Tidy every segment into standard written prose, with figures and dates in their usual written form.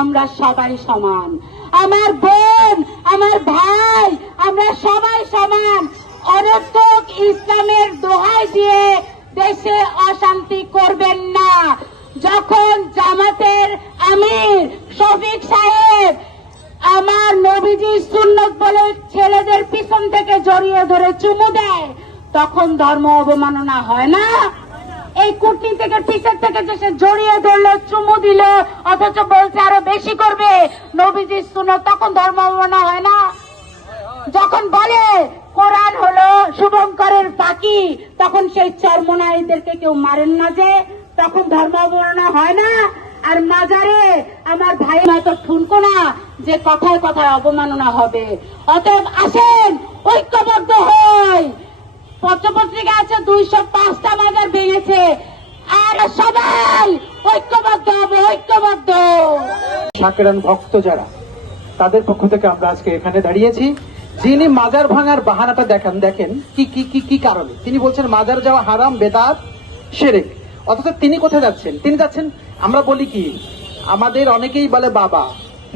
আমরা সবাই সমান। আমার বোন, আমার ভাই, আমরা সবাই সমান। অনর্থক ইসলামের দোহাই দিয়ে দেশে অশান্তি করবেন না। যখন জামাতের আমির শফিক সাহেব আমার নবীজির সুন্নত বলে ছেলেদের পিছন থেকে জড়িয়ে ধরে চুমু দেয়, তখন ধর্ম অবমাননা হয় না? এই কুর্তি থেকে পিছের থেকে যে সে জড়িয়ে ধরলো, চুমু দিল, অথচ বলছে আরো বেশি করবে নবীজির সুন্নত, তখন ধর্ম অবমাননা হয় না? যখন বলে কোরআন হলো শুভঙ্করের ফাঁকি, তখন সেই চরমনাইদেরকে কেউ মারেন না যে, তখন ধর্ম অবমাননা হয় না? আর মাজারে আমার ভাই মতো ঠুনকো না যে কথায় কথায় অবমাননা হবে। অতএব আসেন ঐক্যবদ্ধ হই। পত্রপত্রিকা আছে 205টা মাজার ভেঙেছে, আর সবাই ঐক্যবদ্ধ হবে, ঐক্যবদ্ধ। শাকেরান ভক্ত যারা, তাদের পক্ষ থেকে আমরা আজকে এখানে দাঁড়িয়েছি। যিনি মাজার ভাঙার বাহানাটা দেখেন কি কি কি কি কারণে তিনি বলছেন মাজার যাওয়া হারাম, বেদাত, শিরক। অথচ তিনি কোথায় যাচ্ছেন? তিনি যাচ্ছেন, আমরা বলি কি, আমাদের অনেকেই বলে বাবা,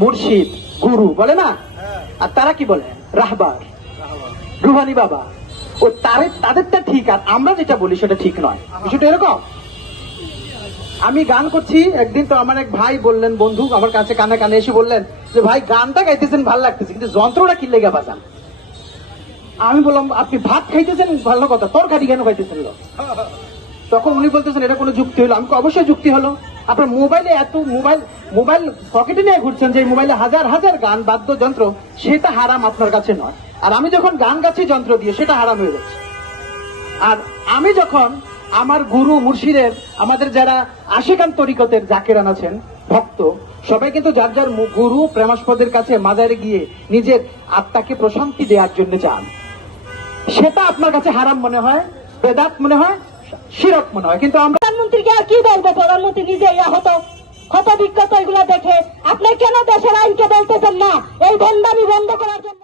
মুর্শিদ, গুরু বলে না, আর তারা কি বলে রাহবার, রুহানি বাবা। ও তাদেরটা ঠিক, আর আমরা যেটা বলি সেটা ঠিক নয়। বিষয়টা এরকম। আমি গান করছি একদিন, তো আমার এক ভাই বললেন, বন্ধু আমার কাছে কানে কানে এসে বললেন যে ভাই গানটা গাইতেছেন ভালো লাগতেছে, কিন্তু যন্ত্রটা কি লেগে বাজান? আমি বললাম আপনি ভাত খাইতেছেন ভালো কথা, তরকারি কেন খাইতেছেন? তখন উনি বলতেছেন এটা কোনো যুক্তি হলো? আমি অবশ্যই যুক্তি হলো। আপনার মোবাইলে এত মোবাইল পকেটে নিয়ে ঘুরছেন, যে মোবাইলে হাজার হাজার গান, বাদ্যযন্ত্র, সেটা হারাম আপনার কাছে নয়। আর আমি যখন গান গাচ্ছি যন্ত্র দিয়ে, সেটা হারাম হয়ে যাচ্ছে। আর আমি যখন আমার গুরু মুর্শিদের, আমাদের যারা আশিকান তরিকতের জাকেরান আছেন, ভক্ত, সবাই কিন্তু যার যার গুরু প্রেমাস্পদের কাছে মাজারে গিয়ে নিজের আত্মাকে প্রশান্তি দেওয়ার জন্য চান, সেটা আপনার কাছে হারাম মনে হয়, বেদাত মনে হয়, শিরক মনে হয়। কিন্তু আমরা প্রধানমন্ত্রীকে আর কি বলবো? প্রধানমন্ত্রী নিজে ক্ষত বিক্ষত এগুলো দেখে। আপনি কেন দেশের আইনকে বলতেছেন না এই ভণ্ডামি বন্ধ করার জন্য?